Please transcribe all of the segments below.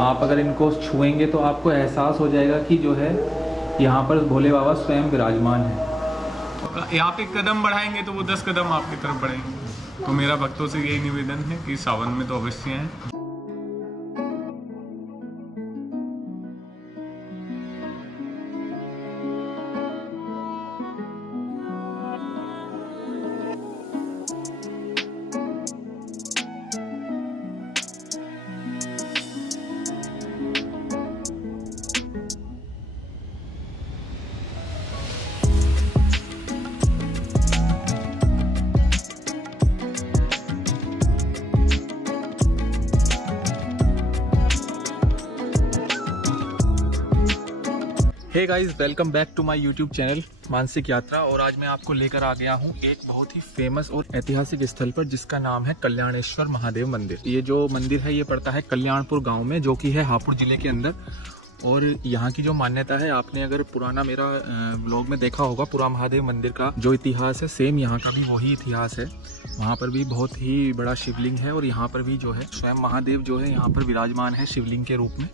आप अगर इनको छुएंगे तो आपको एहसास हो जाएगा कि जो है यहाँ पर भोले बाबा स्वयं विराजमान है। यहाँ पे कदम बढ़ाएंगे तो वो 10 कदम आपकी तरफ बढ़ेंगे। तो मेरा भक्तों से यही निवेदन है कि सावन में तो अवश्य हैं। Hey guys, welcome back to my YouTube channel मानसिक यात्रा। और आज मैं आपको लेकर आ गया हूँ एक बहुत ही फेमस और ऐतिहासिक स्थल पर, जिसका नाम है कल्याणेश्वर महादेव मंदिर। ये जो मंदिर है ये पड़ता है कल्याणपुर गांव में, जो कि है हापुड़ जिले के अंदर। और यहाँ की जो मान्यता है, आपने अगर पुराना मेरा व्लॉग में देखा होगा, पूरा महादेव मंदिर का जो इतिहास है, सेम यहाँ का भी वही इतिहास है। वहाँ पर भी बहुत ही बड़ा शिवलिंग है और यहाँ पर भी जो है स्वयं महादेव जो है यहाँ पर विराजमान है शिवलिंग के रूप में।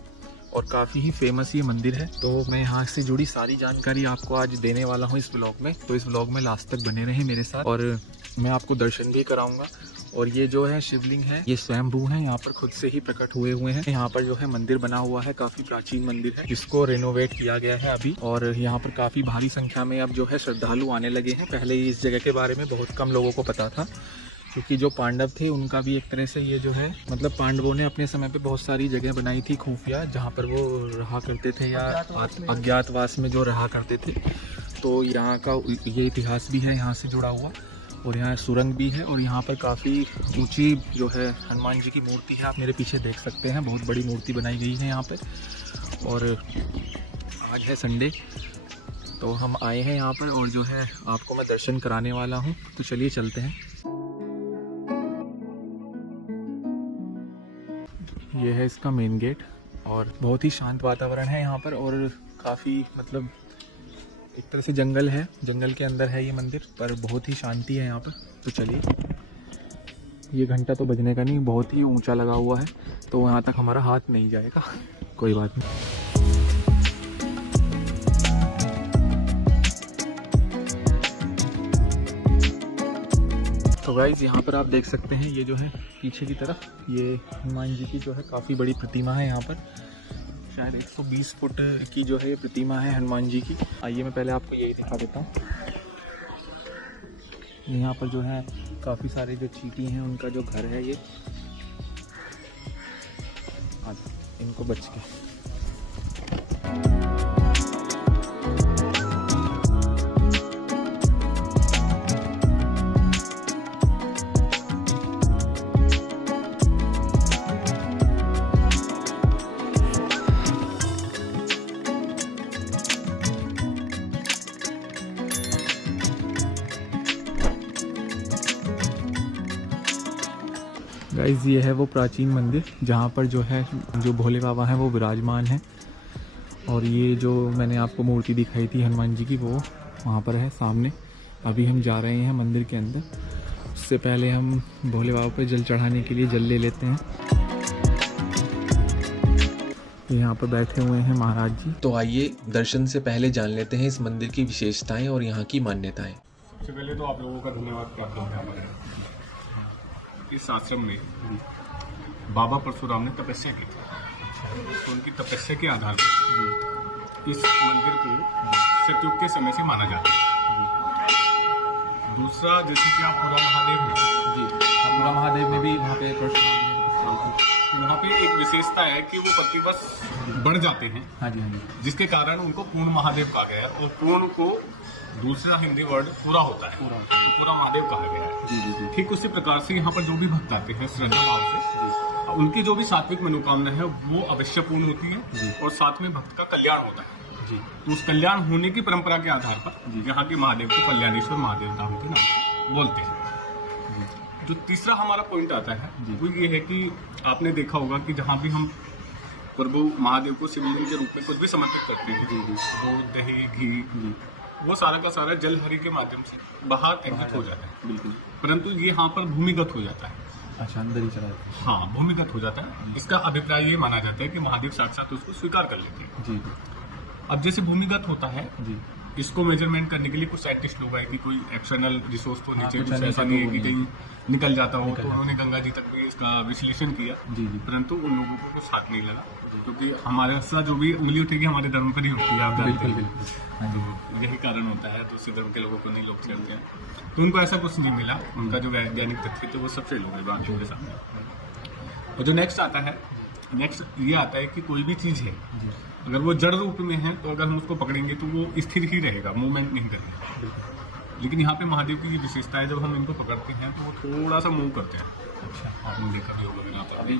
और काफ़ी ही फेमस ये मंदिर है। तो मैं यहाँ से जुड़ी सारी जानकारी आपको आज देने वाला हूँ इस व्लॉग में। तो इस व्लॉग में लास्ट तक बने रहें मेरे साथ, और मैं आपको दर्शन भी कराऊंगा। और ये जो है शिवलिंग है, ये स्वयंभू है, यहाँ पर खुद से ही प्रकट हुए हैं। यहाँ पर जो है मंदिर बना हुआ है, काफी प्राचीन मंदिर है, जिसको रेनोवेट किया गया है अभी। और यहाँ पर काफी भारी संख्या में अब जो है श्रद्धालु आने लगे हैं। पहले इस जगह के बारे में बहुत कम लोगों को पता था, क्योंकि जो पांडव थे उनका भी एक तरह से ये जो है, मतलब पांडवों ने अपने समय पे बहुत सारी जगह बनाई थी खुफिया, जहाँ पर वो रहा करते थे या अज्ञातवास में जो रहा करते थे। तो यहाँ का ये इतिहास भी है यहाँ से जुड़ा हुआ। और यहाँ सुरंग भी है। और यहाँ पर काफ़ी ऊंची जो है हनुमान जी की मूर्ति है, आप मेरे पीछे देख सकते हैं। बहुत बड़ी मूर्ति बनाई गई है यहाँ पे। और आज है संडे, तो हम आए हैं यहाँ पर और जो है आपको मैं दर्शन कराने वाला हूँ। तो चलिए चलते हैं। ये है इसका मेन गेट और बहुत ही शांत वातावरण है यहाँ पर। और काफ़ी मतलब एक तरह से जंगल है, जंगल के अंदर है ये मंदिर, पर बहुत ही शांति है यहाँ पर। तो चलिए, ये घंटा तो बजने का नहीं, बहुत ही ऊंचा लगा हुआ है, तो वहाँ तक हमारा हाथ नहीं जाएगा। कोई बात नहीं। तो गाइस, यहाँ पर आप देख सकते हैं, ये जो है पीछे की तरफ ये हनुमान जी की जो है काफ़ी बड़ी प्रतिमा है यहाँ पर। शायद 120 फुट की जो है ये प्रतिमा है हनुमान जी की। आइए मैं पहले आपको यही दिखा देता हूँ। यहाँ पर जो है काफ़ी सारे जो चींटी हैं उनका जो घर है ये। आज इनको बच के गाइस, ये है वो प्राचीन मंदिर जहाँ पर जो है जो भोले बाबा हैं वो विराजमान हैं। और ये जो मैंने आपको मूर्ति दिखाई थी हनुमान जी की, वो वहाँ पर है सामने। अभी हम जा रहे हैं मंदिर के अंदर। उससे पहले हम भोले बाबा पे जल चढ़ाने के लिए जल ले लेते हैं। यहाँ पर बैठे हुए हैं महाराज जी। तो आइए दर्शन से पहले जान लेते हैं इस मंदिर की विशेषताएं और यहाँ की मान्यताएं। सबसे पहले तो आप लोगों का धन्यवाद प्राप्त है। इस आश्रम में बाबा परशुराम ने तपस्या की थी, तो उनकी तपस्या के आधार पर इस मंदिर को सतयुग के समय से माना जाता है। दूसरा, जैसे कि आप पूरा महादेव में जी, पूरा महादेव में भी वहाँ पे वहाँ पे एक विशेषता है कि वो प्रतिवर्ष बढ़ जाते हैं। हाँ जी, हाँ जी। जिसके कारण उनको पूर्ण महादेव कहा गया है। और पूर्ण को दूसरा हिंदी वर्ड पूरा होता है, तो पूरा महादेव कहा गया है। जी जी जी। ठीक उसी प्रकार से यहाँ पर जो भी भक्त आते हैं श्रद्धा भाव से, उनकी जो भी सात्विक मनोकामना है वो अवश्य पूर्ण होती है। और साथ में भक्त का कल्याण होता है जी। तो उस कल्याण होने की परंपरा के आधार पर यहाँ के महादेव को कल्याणेश्वर महादेव धाम के नाम से बोलते हैं। जो तीसरा हमारा पॉइंट आता है वो ये है कि आपने देखा होगा कि जहाँ भी हम प्रभु महादेव को शिवलिंग के रूप में कुछ भी समर्पित करते हैं, दूध, दही, घी, वो सारा का सारा जल हरि के माध्यम से बाहर एग्जिट हो जाता है। बिल्कुल। परंतु ये यहाँ पर भूमिगत हो जाता है। अच्छा, अंदर ही चला जाता हाँ, भूमिगत हो जाता है। इसका अभिप्राय ये माना जाता है कि महादेव साक्षात उसको स्वीकार कर लेते हैं। जी अब जैसे भूमिगत होता है, जी। इसको मेजरमेंट करने के लिए कुछ साइंटिस्ट लोग आए कि कोई एक्सटर्नल रिसोर्स तो नीचे कुछ कुछ अन्य ऐसा नहीं है कि तो वो कहीं निकल जाता हो, निकल तो जाता। उन्होंने गंगा जी तक भी इसका विश्लेषण किया। जी जी। परंतु उन लोगों को कुछ हाथ नहीं लगा, क्योंकि हमारे साथ जो भी उंगली उठेगी हमारे धर्म पर ही होती है, आप जानते बिल्कुल हैं। बिल्कुल। हाँ जी। तो यही कारण होता है, दूसरे धर्म के लोगों को नहीं लोग चलते हैं, तो उनको ऐसा कुछ नहीं मिला। उनका जो वैज्ञानिक तथ्य थे वो सब फेल हो गए बाकियों के सामने। और जो नेक्स्ट आता है, नेक्स्ट ये आता है कि कोई भी चीज़ है, जी अगर वो जड़ रूप में है तो अगर हम उसको पकड़ेंगे तो वो स्थिर ही रहेगा, मूवमेंट नहीं करेगा। बिल्कुल। लेकिन यहाँ पे महादेव की ये विशेषता है, जब हम इनको पकड़ते हैं तो वो थोड़ा सा मूव करते हैं। अच्छा, आपने देखा भी होगा यहाँ पर। अभी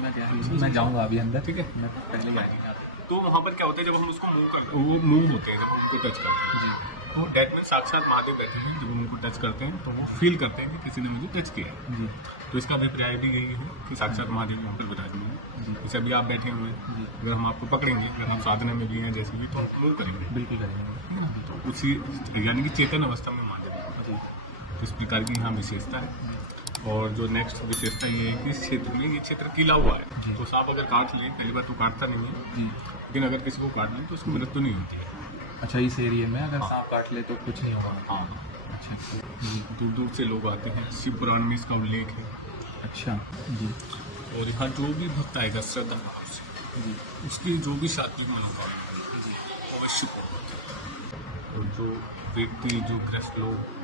मैं जाऊँगा अभी अंदर। ठीक है। मैं पहले ही आएंगे आप। तो वहाँ पर क्या होता है, जब हम उसको मूव करते हैं, वो मूव होते हैं जब हम उनको टच करते हैं, जी तो डेट में साक्षात महादेव बैठे हैं। जब हम उनको टच करते हैं तो वो फील करते हैं कि किसी ने मुझे टच किया है। जी तो इसका अभिप्राय भी यही है कि साक्षात महादेव यहाँ पर विराजमान है। जी। जैसे अभी आप बैठे हुए हैं, जी। अगर हम आपको पकड़ेंगे, अगर हम साधना में भी हैं जैसे भी, तो हम मूव करेंगे, बिल्कुल करेंगे। ठीक है ना। तो उसी यानी कि चेतन अवस्था में महादेव है। जी तो इस प्रकार की यहाँ विशेषता है। और जो नेक्स्ट विशेषता ये है कि इस क्षेत्र में, ये क्षेत्र कीला हुआ है, जी। तो सांप अगर काट ले, पहली बार तो काटता नहीं है, जी। लेकिन अगर किसी को काट ले तो उसकी मृत्यु नहीं होती है। अच्छा, इस एरिया में अगर सांप काट ले तो कुछ नहीं होगा। हाँ, अच्छा जी। दूर दूर से लोग आते हैं, शिव पुराण में इसका उल्लेख है। अच्छा जी और यहाँ जो भी भक्त आएगा श्रद्धा भाव से, जी उसकी जो भी सात्विक मनोकामना जी अवश्य पूर्ण होती है। और जो व्यक्ति, जो ग्रस्त लोग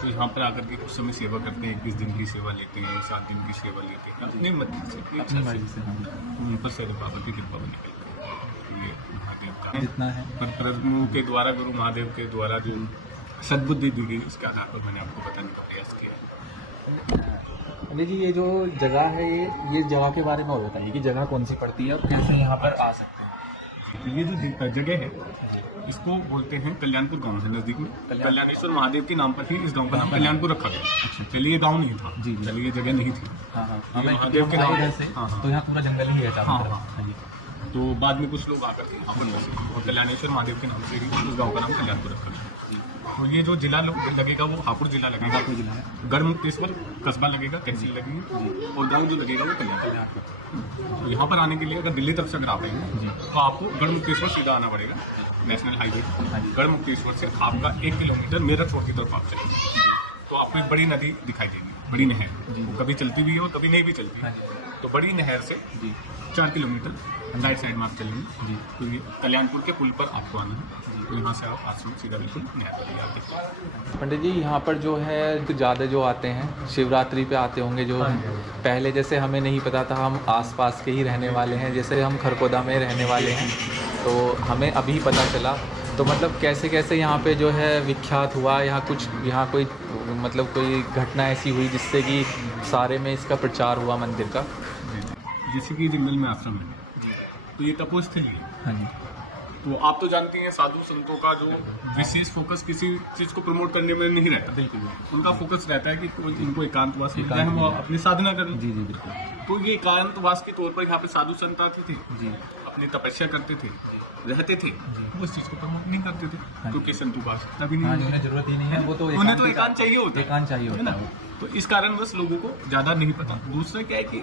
तो यहाँ पर आकर के कुछ समय सेवा करते हैं, 21 दिन की सेवा लेते हैं, 7 दिन की सेवा लेते हैं, अपनी मर्जी से, अपनी अपनी इच्छा मर्जी से। हाँ से। उन पर सैद बाबा की कृपा बनी है। तो ये महादेव का है। जितना है। पर प्रभु के द्वारा, गुरु महादेव के द्वारा जो सद्बुद्धि दी गई, उसके आधार पर मैंने आपको बताने का प्रयास किया है। अली जी, ये जो जगह है, ये जगह के बारे में और बताइए कि जगह कौन सी पड़ती है और कैसे यहाँ पर आ सकते हैं। ये जो जगह है, इसको बोलते हैं कल्याणपुर गांव है, नजदीक में कल्याणेश्वर महादेव के नाम पर ही इस गांव का नाम कल्याणपुर रखा गया। अच्छा। पहले ये गांव नहीं था, जी। पहले ये जगह नहीं थी। हाँ हाँ, ये मैं महादेव के नाम इधर से, हाँ, हाँ। तो यहाँ पूरा जंगल ही है चारों हाँ, तरफ। हाँ। हाँ जी। तो बाद में कुछ लोग आकर के यहाँ पर बसे और कल्याणेश्वर महादेव के नाम से ही उस गांव का नाम कल्याणपुर रखा गया। तो ये जो जिला लगेगा वो हापुड़ जिला लगेगा, कोई जिला है। गढ़मुक्तेश्वर कस्बा लगेगा, तहसील लगेगी, और गाँव जो लगेगा वो कल्याण। तो यहाँ पर आने के लिए अगर दिल्ली तरफ से अगर आप आएंगे तो आपको गढ़मुक्तेश्वर सीधा आना पड़ेगा, नेशनल हाईवे। गढ़मुक्तेश्वर से आपका 1 किलोमीटर मेरठ रोड की तरफ आप चलेंगे तो आपको एक बड़ी नदी दिखाई देगी, बड़ी नहर। वो कभी चलती भी है और कभी नहीं भी चलती है। तो बड़ी नहर से जी 4 किलोमीटर राइट साइड में आप चलेंगे जी। तो ये कल्याणपुर के पुल पर आपको आना है। तो यहाँ से आप आश्रम सीधा बिल्कुल नहर पर जाते हैं। पंडित जी, यहाँ पर जो है ज़्यादा जो आते हैं शिवरात्रि पे आते होंगे, जो पहले जैसे हमें नहीं पता था, हम आसपास के ही रहने वाले हैं, जैसे हम खरकोदा में रहने वाले हैं, तो हमें अभी पता चला। तो मतलब कैसे कैसे यहाँ पे जो है विख्यात हुआ, यहाँ कोई मतलब कोई घटना ऐसी हुई जिससे कि सारे में इसका प्रचार हुआ मंदिर का। जैसे कि जंगल में आश्रम है तो ये तपोस्थली है। हाँ जी। तो आप तो जानते हैं साधु संतों का जो विशेष फोकस किसी चीज को प्रमोट करने में नहीं रहता। बिल्कुल। उनका फोकस रहता है कि इनको एकांतवास मिल जाए, हम अपनी साधना करें। जी जी बिल्कुल। तो ये एकांतवास के तौर पर यहाँ पे साधु संत आते थे, जी अपनी तपस्या करते थे, रहते थे, वो इस चीज को प्रमोट नहीं करते थे क्योंकि संतुवास तभी हाँ, नहीं, उन्हें जरूरत ही नहीं है, वो तो उन्हें तो एकांत चाहिए होता है। एकांत चाहिए है होता ना। है। तो इस कारण बस लोगों को ज्यादा नहीं पता। दूसरा क्या है कि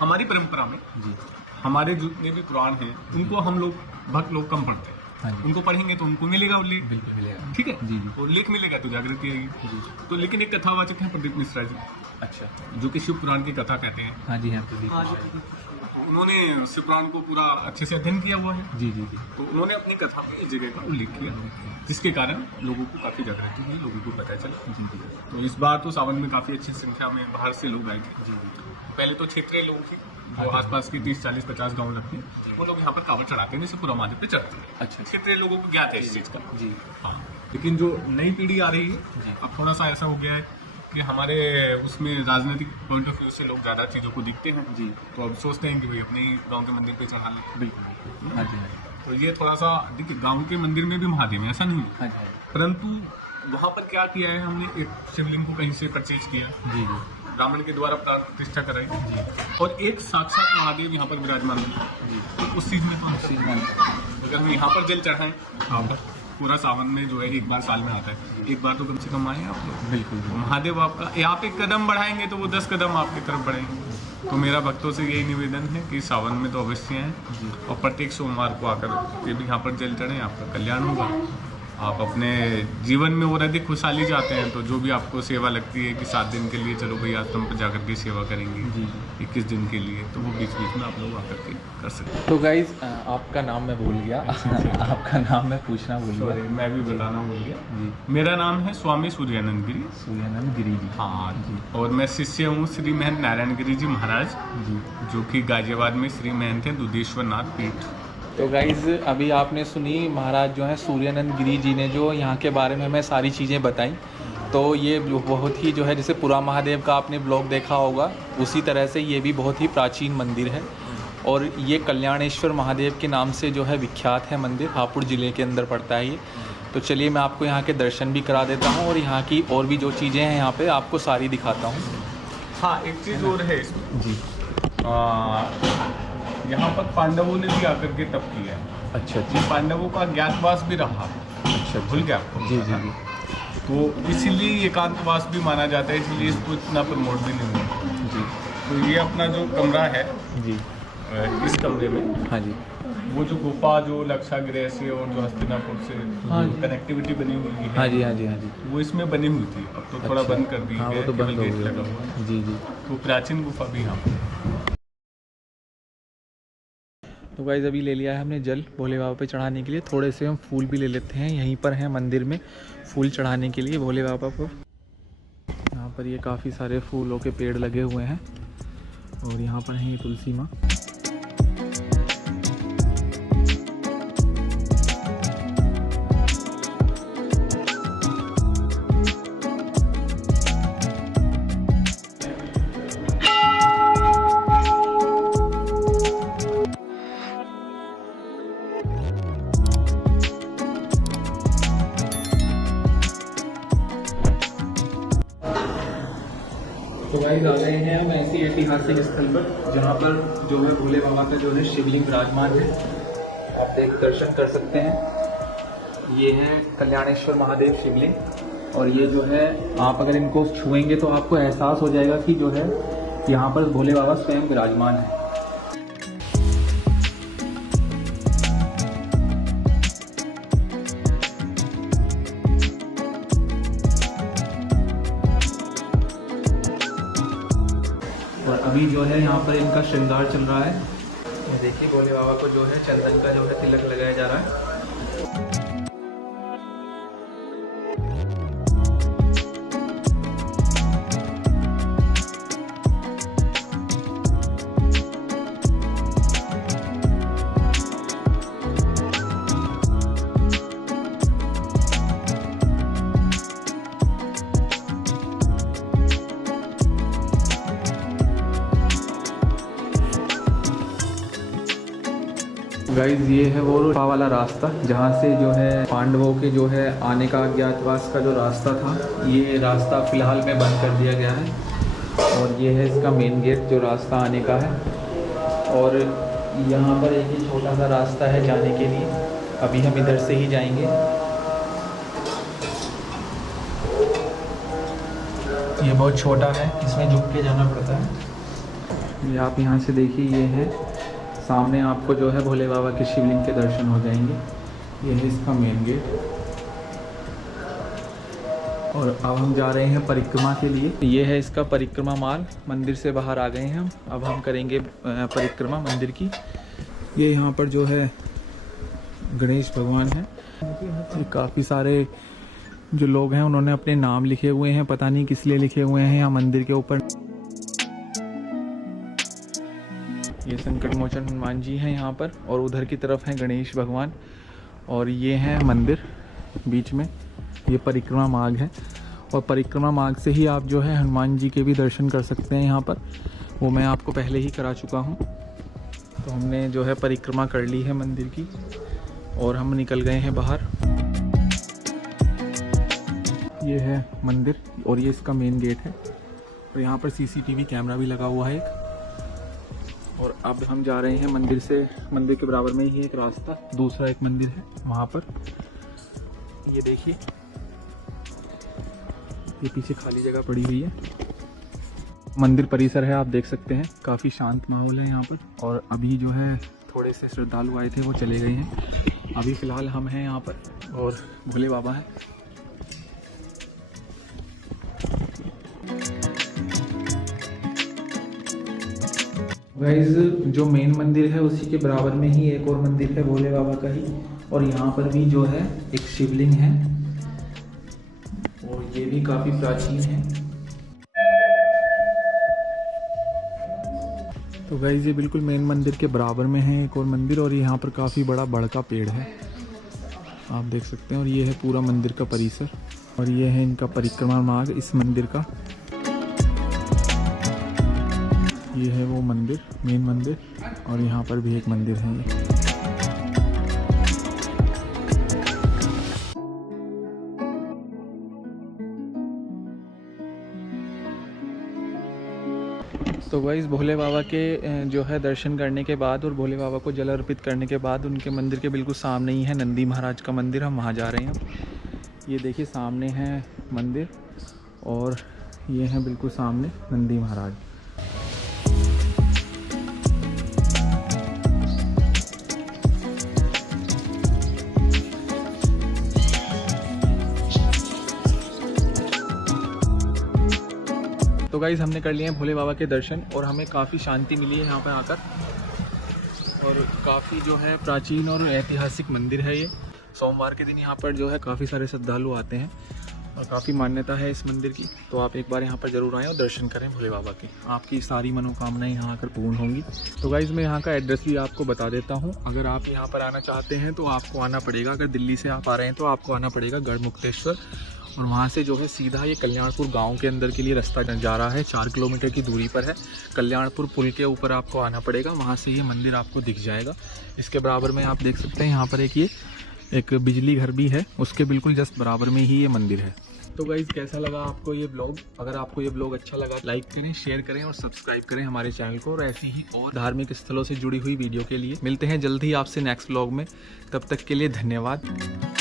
हमारी परंपरा में जी हमारे जितने भी पुराण हैं उनको हम लोग भक्त लोग कम पढ़ते हैं। हाँ जी। उनको पढ़ेंगे तो उनको मिलेगा उल्लेख, बिल्कुल मिलेगा। ठीक है। जी जी। तो लेख मिलेगा तो जागृति आएगी। जी। तो लेकिन एक कथावाचक है पंडित मिश्रा जी, अच्छा। जो कि शिव पुराण की कथा कहते हैं। हाँ जी, है प्रदीप। तो उन्होंने शिव पुराण को पूरा अच्छे से अध्ययन किया हुआ है। जी जी जी। तो उन्होंने अपनी कथा में इस जगह का उल्लेख किया, जिसके कारण लोगों को काफी जागृति हुई, लोगों को पता चला। जी जी। तो इस बार तो सावन में काफी अच्छी संख्या में बाहर से लोग आए थे। जी जी। पहले तो क्षेत्रीय लोग थे, जो आसपास की 30, 40, 50 गांव लगते हैं, वो लोग यहाँ पर कावड़ चढ़ाते हैं, जैसे पूरा महादेव पे चढ़ते हैं। अच्छा। क्षेत्रीय लोगों को ज्ञात है इस चीज का। जी। हाँ। लेकिन जो नई पीढ़ी आ रही जी। है, अब थोड़ा सा ऐसा हो गया है कि हमारे उसमें राजनीतिक पॉइंट ऑफ व्यू से लोग ज्यादा चीजों को दिखते हैं। जी। तो अब सोचते हैं कि भाई अपने ही गाँव के मंदिर पे चढ़ा लें। बिल्कुल। हाँ जी। तो ये थोड़ा सा देखिए, गाँव के मंदिर में भी महादेव है, ऐसा नहीं है। हाँ जी। परंतु वहाँ पर क्या किया है, हमने एक शिवलिंग को कहीं से परचेज किया, जी जी। ब्राह्मण के द्वारा प्राण प्रतिष्ठा कराई, और एक साक्षात महादेव यहाँ पर विराजमान है। जी। तो उस चीज में तो हम चीज मानते हैं। अगर हम यहाँ पर जल चढ़ाएं, यहाँ पर पूरा सावन में जो है एक बार साल में आता है, एक बार तो कम से कम आए आप लोग। बिल्कुल। महादेव आपका आप एक कदम बढ़ाएंगे तो वो 10 कदम आपकी तरफ बढ़ेंगे। तो मेरा भक्तों से यही निवेदन है कि सावन में तो अवश्य आएँ और प्रत्येक सोमवार को आकर के भी यहाँ पर जल चढ़ें, आपका कल्याण होगा। आप अपने जीवन में और अधिक खुशहाली चाहते हैं तो जो भी आपको सेवा लगती है कि 7 दिन के लिए चलो भाई आश्रम पर जाकर के सेवा करेंगे, 21 दिन के लिए, तो वो बीच बीच में आप लोग आकर के कर सकते हैं। तो गाइज आपका नाम मैं भूल गया आपका नाम मैं पूछना भूल गया। सॉरी, मैं भी बताना भूल गया जी। मेरा नाम है स्वामी सूर्यानंद गिरी। सूर्यानंद गिरी जी। हाँ जी। और मैं शिष्य हूँ श्री महंत नारायण गिरी जी महाराज जी, जो कि गाजियाबाद में श्री महंत हैं दुधेश्वर नाथ पीठ। तो गाइज अभी आपने सुनी महाराज जो है सूर्यानंद गिरी जी ने जो यहाँ के बारे में हमें सारी चीज़ें बताई। तो ये बहुत ही जो है जैसे पुरा महादेव का आपने ब्लॉग देखा होगा उसी तरह से ये भी बहुत ही प्राचीन मंदिर है और ये कल्याणेश्वर महादेव के नाम से जो है विख्यात है मंदिर, हापुड़ ज़िले के अंदर पड़ता है ये। तो चलिए मैं आपको यहाँ के दर्शन भी करा देता हूँ और यहाँ की और भी जो चीज़ें हैं यहाँ पे आपको सारी दिखाता हूँ। हाँ, एक चीज़ और है इसमें जी। यहाँ पर पांडवों ने भी आकर के तप किया है। अच्छा जी, पांडवों का ज्ञातवास भी रहा। अच्छा, भूल गया आपको? जी जी जी। तो इसीलिए एकांतवास भी माना जाता है, इसलिए इसको इतना प्रमोट भी नहीं हुआ जी। तो ये अपना जो कमरा है जी। इस कमरे में हाँ जी। वो जो गुफा जो लक्षागृह से और जो हस्तिनापुर से कनेक्टिविटी बनी हुई है, हाँ जी हाँ जी हाँ जी, वो इसमें बनी हुई थी। अब तो थोड़ा अच्छा। बंद कर दी हाँ, है, वो तो केवल बंद हो गेट गया। लगा हुआ है। जी जी। तो प्राचीन गुफा भी यहाँ पर। तो गाइस अभी ले लिया है हमने जल भोले बाबा पे चढ़ाने के लिए। थोड़े से हम फूल भी ले लेते हैं, यहीं पर हैं मंदिर में फूल चढ़ाने के लिए भोले बाबा को। यहाँ पर ये काफ़ी सारे फूलों के पेड़ लगे हुए हैं और यहाँ पर हैं ये तुलसी माँ। तो गाइस आ गए हैं हम ऐसी ऐतिहासिक स्थल पर जहाँ पर जो है भोले बाबा का जो है शिवलिंग विराजमान है। आप देख दर्शन कर सकते हैं। ये है कल्याणेश्वर महादेव शिवलिंग और ये जो है आप अगर इनको छुएंगे तो आपको एहसास हो जाएगा कि जो है यहाँ पर भोले बाबा स्वयं विराजमान है। और अभी जो है यहाँ पर इनका श्रृंगार चल रहा है। ये देखिए भोले बाबा को जो है चंदन का जो है तिलक लगाया जा रहा है। गाइज ये है वो गुफा वाला रास्ता जहाँ से जो है पांडवों के जो है आने का अज्ञातवास का जो रास्ता था, ये रास्ता फिलहाल में बंद कर दिया गया है। और ये है इसका मेन गेट जो रास्ता आने का है। और यहाँ पर एक ही छोटा सा रास्ता है जाने के लिए, अभी हम इधर से ही जाएंगे। ये बहुत छोटा है, इसमें झुक के जाना पड़ता है। ये आप यहाँ से देखिए, ये है सामने आपको जो है भोले बाबा के शिवलिंग के दर्शन हो जाएंगे। ये है इसका मेन गेट। और अब हम जा रहे हैं परिक्रमा के लिए। ये है इसका परिक्रमा मार्ग। मंदिर से बाहर आ गए हैं हम, अब हम करेंगे परिक्रमा मंदिर की। ये यहाँ पर जो है गणेश भगवान है। काफ़ी सारे जो लोग हैं उन्होंने अपने नाम लिखे हुए हैं, पता नहीं किस लिए लिखे हुए हैं यहाँ मंदिर के ऊपर। ये संकट मोचन हनुमान जी हैं यहाँ पर और उधर की तरफ हैं गणेश भगवान और ये है मंदिर बीच में। ये परिक्रमा मार्ग है और परिक्रमा मार्ग से ही आप जो है हनुमान जी के भी दर्शन कर सकते हैं यहाँ पर। वो मैं आपको पहले ही करा चुका हूँ। तो हमने जो है परिक्रमा कर ली है मंदिर की और हम निकल गए हैं बाहर। ये है मंदिर और ये इसका मेन गेट है और यहाँ पर सीसीटीवी कैमरा भी लगा हुआ है एक। और अब हम जा रहे हैं मंदिर से, मंदिर के बराबर में ही एक रास्ता, दूसरा एक मंदिर है वहाँ पर। ये देखिए, ये पीछे खाली जगह पड़ी हुई है। मंदिर परिसर है, आप देख सकते हैं, काफ़ी शांत माहौल है यहाँ पर। और अभी जो है थोड़े से श्रद्धालु आए थे, वो चले गए हैं। अभी फ़िलहाल हम हैं यहाँ पर और भोले बाबा हैं। गाइस, जो मेन मंदिर है उसी के बराबर में ही एक और मंदिर है भोले बाबा का ही, और यहाँ पर भी जो है एक शिवलिंग है और ये भी काफ़ी प्राचीन है। तो गाइस, ये बिल्कुल मेन मंदिर के बराबर में है एक और मंदिर, और यहाँ पर काफ़ी बड़ा बड़ का पेड़ है, आप देख सकते हैं। और ये है पूरा मंदिर का परिसर, और ये है इनका परिक्रमा मार्ग इस मंदिर का। ये है वो मंदिर, मेन मंदिर, और यहाँ पर भी एक मंदिर है ये। तो गाइस, भोले बाबा के जो है दर्शन करने के बाद और भोले बाबा को जल अर्पित करने के बाद उनके मंदिर के बिल्कुल सामने ही है नंदी महाराज का मंदिर। हम वहाँ जा रहे हैं। ये देखिए, सामने है मंदिर और ये है बिल्कुल सामने नंदी महाराज। तो गाइस, हमने कर लिए हैं भोले बाबा के दर्शन और हमें काफ़ी शांति मिली है यहाँ पर आकर। और काफ़ी जो है प्राचीन और ऐतिहासिक मंदिर है ये। सोमवार के दिन यहाँ पर जो है काफ़ी सारे श्रद्धालु आते हैं और काफ़ी मान्यता है इस मंदिर की। तो आप एक बार यहाँ पर ज़रूर आएँ और दर्शन करें भोले बाबा के, आपकी सारी मनोकामनाएं यहाँ आकर पूर्ण होंगी। तो गाइस, मैं यहाँ का एड्रेस भी आपको बता देता हूँ। अगर आप यहाँ पर आना चाहते हैं तो आपको आना पड़ेगा, अगर दिल्ली से आप आ रहे हैं तो आपको आना पड़ेगा गढ़मुक्तेश्वर, और वहाँ से जो है सीधा ये कल्याणपुर गांव के अंदर के लिए रास्ता जा रहा है। 4 किलोमीटर की दूरी पर है। कल्याणपुर पुल के ऊपर आपको आना पड़ेगा, वहाँ से ये मंदिर आपको दिख जाएगा। इसके बराबर में आप देख सकते हैं यहाँ पर एक बिजली घर भी है, उसके बिल्कुल जस्ट बराबर में ही ये मंदिर है। तो गाइज़, कैसा लगा आपको ये ब्लॉग? अगर आपको ये ब्लॉग अच्छा लगा, लाइक करें, शेयर करें और सब्सक्राइब करें हमारे चैनल को। और ऐसी ही और धार्मिक स्थलों से जुड़ी हुई वीडियो के लिए मिलते हैं जल्द ही आपसे नेक्स्ट ब्लॉग में। तब तक के लिए धन्यवाद।